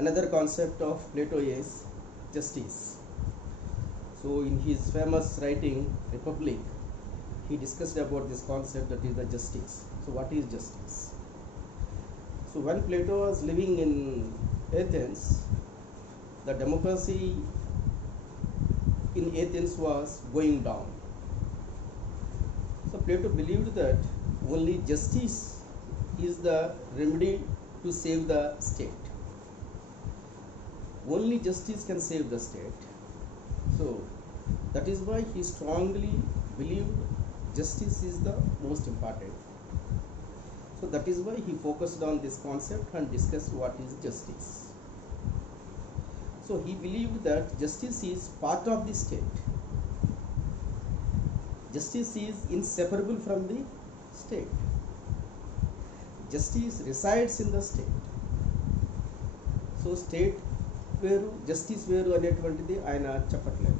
Another concept of Plato is justice. So in his famous writing Republic, he discussed about this concept, that is the justice. So what is justice? So when Plato was living in Athens, the democracy in Athens was going down. So Plato believed that only justice is the remedy to save the state. Only justice can save the state. So that is why he strongly believed justice is the most important. So that is why he focused on this concept and discussed what is justice. So he believed that justice is part of the state. Justice is inseparable from the state. Justice resides in the state. So state వేరు జస్టిస్ వేరు అనేటువంటిది ఆయన చెప్పట్లేదు.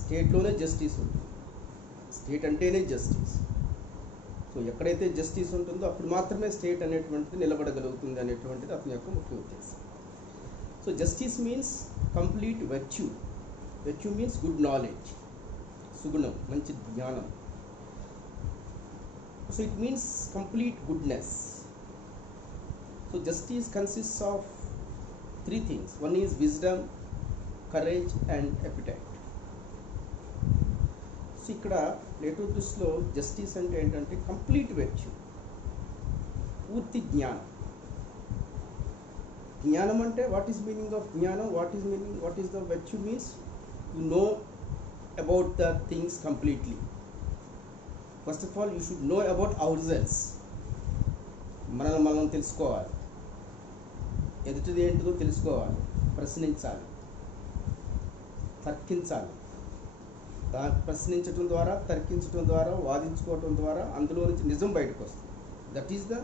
స్టేట్లోనే జస్టిస్ ఉంటుంది. స్టేట్ అంటేనే justice. So ఎక్కడైతే జస్టిస్ ఉంటుందో అప్పుడు మాత్రమే స్టేట్ అనేటువంటిది నిలబడగలుగుతుంది అనేటువంటిది అతని యొక్క ముఖ్య ఉద్దేశం. So justice means complete virtue. Virtue means good knowledge, సుగుణం, మంచి జ్ఞానం. So it means complete goodness. So justice consists of three things. One is wisdom, courage and appetite. So ఇక్కడ ప్లేటో దృష్టిలో జస్టిస్ అంటే ఏంటంటే కంప్లీట్ వెర్చ్యూ, పూర్తి జ్ఞానం. జ్ఞానం అంటే వాట్ ఈస్ మీనింగ్ ఆఫ్ జ్ఞానం, what is the virtue means to know about the things completely. First of all you should know about hour cells. మనం తెలుసుకోవాలి, ఎదుటిది ఏంటిదో తెలుసుకోవాలి, ప్రశ్నించాలి, తర్కించాలి. ప్రశ్నించడం ద్వారా, తర్కించడం ద్వారా, వాదించుకోవటం ద్వారా అందులో నుంచి నిజం బయటకు వస్తుంది. That is the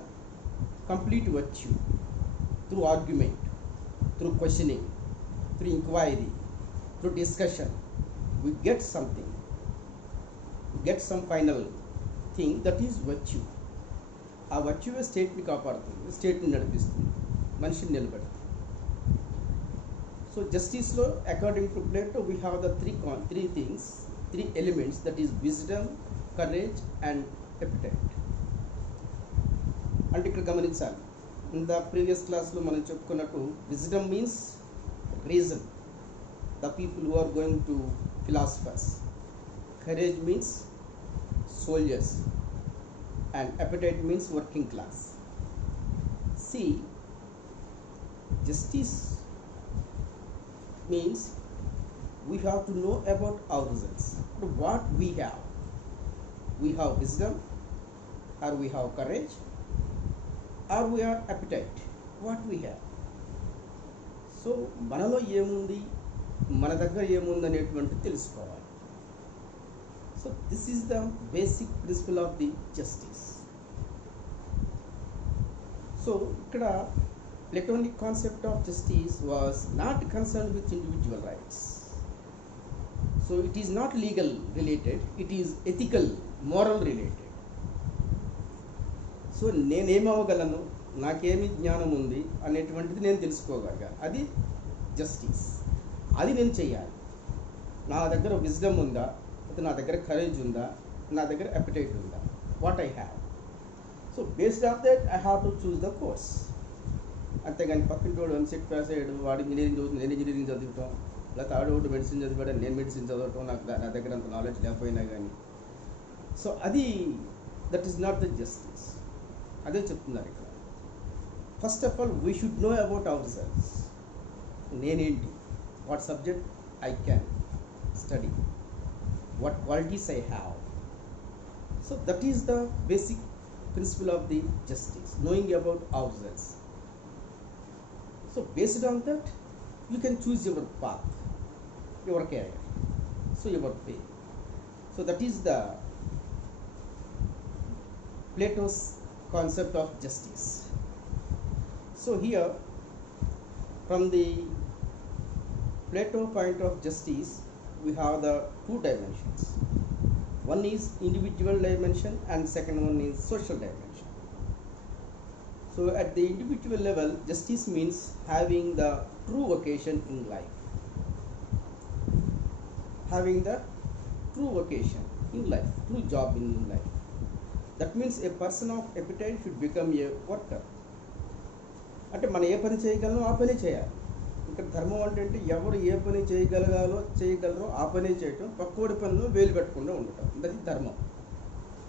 complete virtue. Through argument, through questioning, through inquiry, through discussion we get something, we get some final thing, that is virtue. ఆ వర్చ్యూ స్టేట్ని కాపాడుతుంది, స్టేట్ని నడిపిస్తుంది, మనిషిని నిలబెడుతుంది. సో జస్టిస్లో according to Plato we have the three things, three elements, that is wisdom, courage and appetite. అంటే ఇక్కడ గమనించాలి, ఇన్ ద ప్రీవియస్ క్లాస్లో మనం చెప్పుకున్నట్టు wisdom means reason, the people who are going to philosophers. Courage means soldiers and appetite means working class. See, justice means we have to know about ourselves, what we have. We have wisdom, or we have courage, or we have appetite. What we have. So మనలో ఏముంది, మన దగ్గర ఏముంది అనేటువంటి తెలుసుకోవాలి. So this is the basic principle of the justice. So ikkada Platonic concept of justice was not concerned with individual rights. So it is not legal related, it is ethical, moral related. So నేనేమవగలను, నాకేమి జ్ఞానం ఉంది అనేటువంటిది నేను తెలుసుకోగలిగాను, అది జస్టిస్. అది నేను చేయాలి. నా దగ్గర విజ్డమ్ ఉందా, నా దగ్గర కరేజ్ ఉందా, నా దగ్గర అపిటైట్ ఉందా, what I have. So based on that I have to choose the course. అంతేగాని పక్కింటి వాడు ఎంసెట్ పాస్ అయ్యాడు, వాడు ఇంజనీరింగ్ చదువుతుంది, నేను ఇంజనీరింగ్ చదువుతాం, లేకపోతే ఆడవాడు మెడిసిన్ చదివాడు, నేను మెడిసిన్ చదవటం, నాకు నా దగ్గర అంత నాలెడ్జ్ లేకపోయినా కానీ. సో అది that is not the justice. అదే చెప్తున్నారు ఇక్కడ. First of all we should know about ourselves. నేనేంటి, what subject I can study, what qualities I have. So that is the basic principle of the justice, knowing about ourselves. So based on that you can choose your path, your career, so your way. So that is the Plato's concept of justice. So here from the Plato point of justice we have the two dimensions. One is individual dimension and second one is social dimension. So at the individual level, justice means having the true vocation in life. Having the true vocation in life, true job in life. That means a person of appetite should become a worker. అంటే మనం ఏ పని చేయగలనో ఆ పని చేయాలి. ఇక్కడ ధర్మం అంటే ఎవరు ఏ పని చేయగలరో ఆ పని చేయటం, పక్కోడి పనిలో వేలు పెట్టకుండా ఉండటం. అది ధర్మం.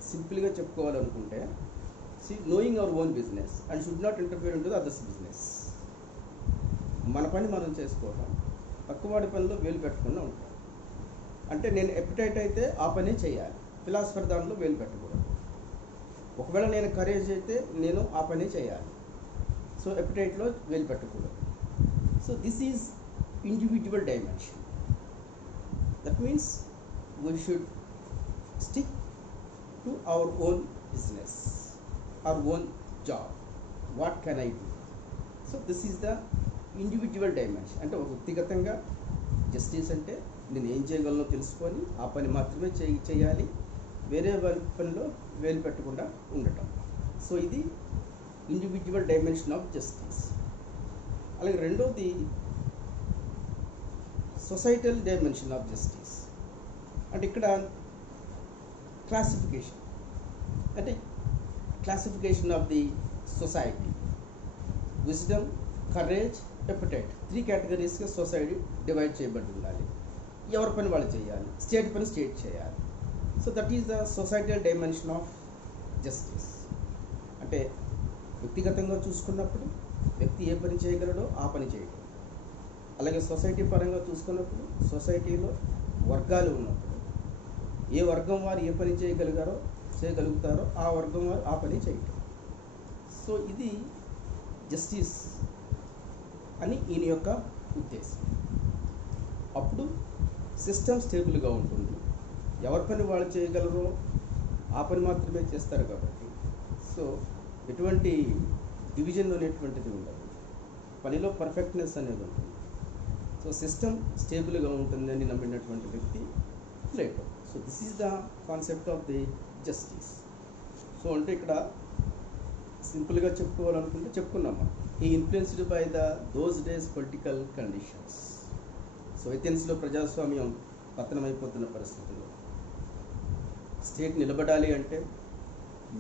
సింపుల్గా చెప్పుకోవాలనుకుంటే, knowing our own business and should not interfere into the others business. మన పని మనం చేసుకోవటం, పక్కవాడి పనిలో వేలు పెట్టకుండా ఉంటాం. అంటే నేను ఎపిటైట్ అయితే ఆ పనే చేయాలి, ఫిలాసఫర్ దాంట్లో వేలు పెట్టకూడదు. ఒకవేళ నేను కరేజ్ అయితే నేను ఆ పనే చేయాలి, సో ఎపిటైట్లో వేలు పెట్టకూడదు. So this is individual dimension. That means we should stick to our own business, our own job. What can I do? So this is the individual dimension. అంటే ఒక వ్యక్తిగతంగా జస్టిస్ అంటే నేను ఏం చేయగలనో తెలుసుకొని ఆ పని మాత్రమే చేయాలి, వేరే పనిలో వేలు పెట్టకుండా ఉండటం. సో ఇది ఇండివిజువల్ డైమెన్షన్ ఆఫ్ జస్టిస్. అలాగే రెండోది సొసైటల్ డైమెన్షన్ ఆఫ్ జస్టిస్. అంటే ఇక్కడ క్లాసిఫికేషన్, అంటే classification of the society. Wisdom, courage, appetite, 3 categoriesగా సొసైటీ డివైడ్ చేయబడి ఉండాలి. ఎవరి పని వాళ్ళు చేయాలి, స్టేట్ పని స్టేట్ చేయాలి. So that is the societal dimension of justice. అంటే వ్యక్తిగతంగా చూసుకున్నప్పుడు వ్యక్తి ఏ పని చేయగలడో ఆ పని చేయడం. అలాగే సొసైటీ పరంగా చూసుకున్నప్పుడు సొసైటీలో వర్గాలు ఉన్నప్పుడు ఏ వర్గం వారు ఏ పని చేయగలుగుతారో ఆ వర్గం వారు ఆ పని చేయటం. సో ఇది జస్టిస్ అని ఈయన యొక్క ఉద్దేశం. అప్పుడు సిస్టమ్ స్టేబుల్గా ఉంటుంది. ఎవరి పని వాళ్ళు చేయగలరో ఆ పని మాత్రమే చేస్తారు కాబట్టి సో ఎటువంటి డివిజన్ అనేటువంటిది ఉండదు, పనిలో పర్ఫెక్ట్నెస్ అనేది ఉంటుంది. సో సిస్టమ్ స్టేబుల్గా ఉంటుందని నమ్మినటువంటి వ్యక్తి Plato. So this is the concept of the justice. So అంటే ఇక్కడ సింపుల్గా చెప్పుకోవాలనుకుంటే చెప్పుకున్నాం, ఈ influenced by those days political conditions. So ఏథెన్స్లో ప్రజాస్వామ్యం పతనమైపోతున్న పరిస్థితుల్లో స్టేట్ నిలబడాలి అంటే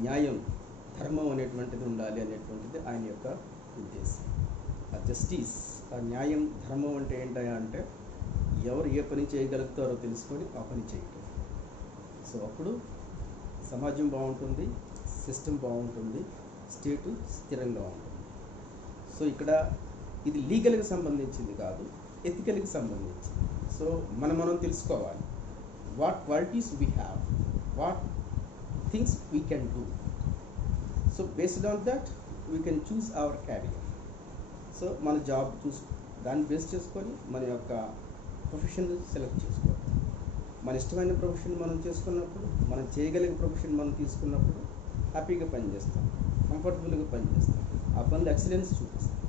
న్యాయం, ధర్మం అనేటువంటిది ఉండాలి అనేటువంటిది ఆయన యొక్క ఉద్దేశం. ఆ జస్టిస్, ఆ న్యాయం, ధర్మం అంటే ఏంటయా అంటే ఎవరు ఏ పని చేయగలుగుతారో తెలుసుకొని ఆ పని చేయటం. సో అప్పుడు సమాజం బాగుంటుంది, సిస్టమ్ బాగుంటుంది, స్టేటు స్థిరంగా ఉంటుంది. సో ఇక్కడ ఇది లీగల్కి సంబంధించింది కాదు, ఎథికల్కి సంబంధించింది. సో మనం తెలుసుకోవాలి what qualities we have, what things we can do. So based on that we can choose our career. So మన జాబ్ దాన్ని బేస్ చేసుకొని మన యొక్క ప్రొఫెషన్ సెలెక్ట్ చేసుకోవాలి. మన ఇష్టమైన ప్రొఫెషన్ మనం చేసుకున్నప్పుడు, మనం చేయగలిగే ప్రొఫెషన్ మనం తీసుకున్నప్పుడు హ్యాపీగా పనిచేస్తాం, కంఫర్టబుల్గా పనిచేస్తాం, ఆ పనులు ఎక్సలెన్స్ చూపిస్తాం.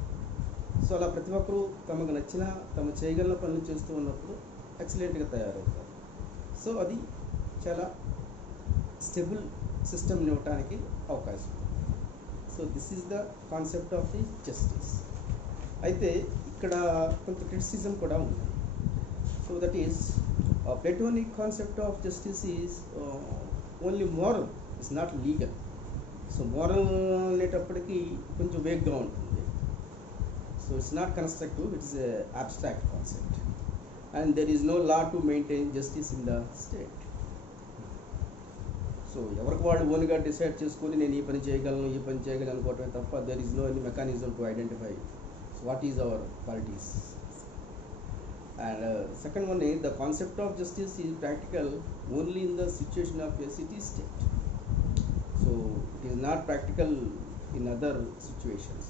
సో అలా ప్రతి ఒక్కరూ తమకు నచ్చిన తమ చేయగలిగిన పనులు చేస్తూ ఉన్నప్పుడు ఎక్సలెంట్గా తయారవుతారు. సో అది చాలా స్టెబుల్ సిస్టమ్ ఇవ్వటానికి అవకాశం. So this is the concept of the justice. అయితే ఇక్కడ కొంత క్రిటిసిజం కూడా ఉంది. So that is Platonic concept of justice is only moral, it's not legal. So moral అనేటప్పటికీ కొంచెం వేగ్గా ఉంటుంది. So it's not constructive, it's abstract concept. And there is no law to maintain justice in the state. So ఎవరికి వాళ్ళు ఓన్గా డిసైడ్ చేసుకొని నేను ఈ పని చేయగలను అనుకోవటమే తప్ప there is no any mechanism to identify what is our qualities. And second one is the concept of justice is practical only in the situation of a city state. So it is not practical in other situations.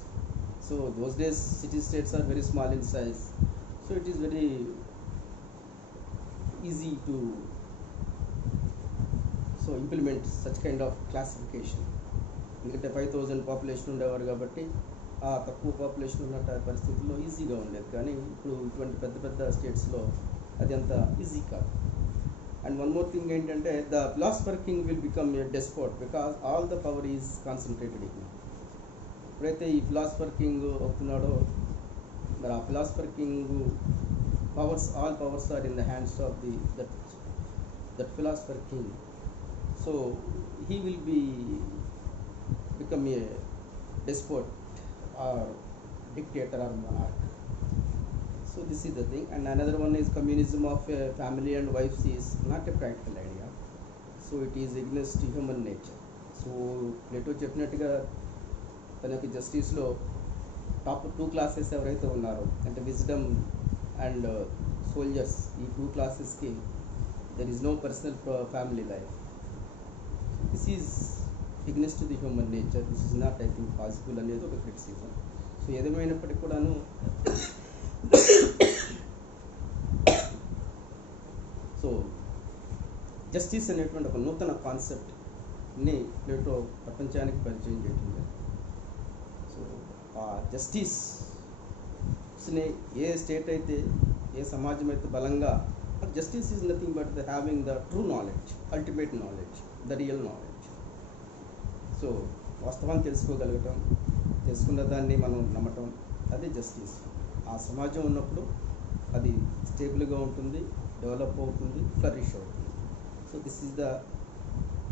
So those days city states are very small in size, so it is very easy to implement such kind of classification. ఎందుకంటే 5,000 పాపులేషన్ ఉండేవారు కాబట్టి ఆ తక్కువ పాపులేషన్ ఉన్న పరిస్థితుల్లో ఈజీగా ఉండేది. కానీ ఇప్పుడు ఇటువంటి పెద్ద పెద్ద స్టేట్స్లో అది అంత ఈజీ కాదు. అండ్ వన్ మోర్ థింగ్ ఏంటంటే the philosopher king will become a despot because all the power is concentrated in. ఎప్పుడైతే ఈ ఫిలాసఫర్ కింగ్ అవుతున్నాడో, మరి ఆ philosopher king powers, all powers are in the hands of that philosopher king. So he will become a despot or dictator or monarch. So this is the thing. And another one is communism of family and wives is not a practical idea. So it is against human nature. So Plato చెప్పినట్టుగా తనకి జస్టిస్లో టాప్ 2 క్లాసెస్ ఎవరైతే ఉన్నారో, అంటే wisdom and soldiers, ఈ 2 క్లాసెస్కి there is no personal family life. This is against the human nature. This is not, I think, possible అనేది ఒక క్రిటిసిజం. సో ఏదేమైనప్పటికీ కూడాను సో జస్టిస్ అనేటువంటి ఒక నూతన కాన్సెప్ట్ని ప్లేటో ప్రపంచానికి పరిచయం చేయడం జరిగింది. సో ఆ జస్టిస్ని ఏ స్టేట్ అయితే, ఏ సమాజం అయితే బలంగా, justice is nothing but the having the true knowledge, ultimate knowledge, the real knowledge. So వాస్తవాన్ని తెలుసుకోగలగటం, తెలుసుకున్న దాన్ని మనం నమ్మటం, అదే జస్టిస్. ఆ సమాజం ఉన్నప్పుడు అది స్టేబుల్గా ఉంటుంది, డెవలప్ అవుతుంది, ఫ్లరిష్ అవుతుంది. So this is the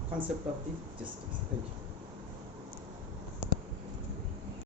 concept of the justice. Thank you.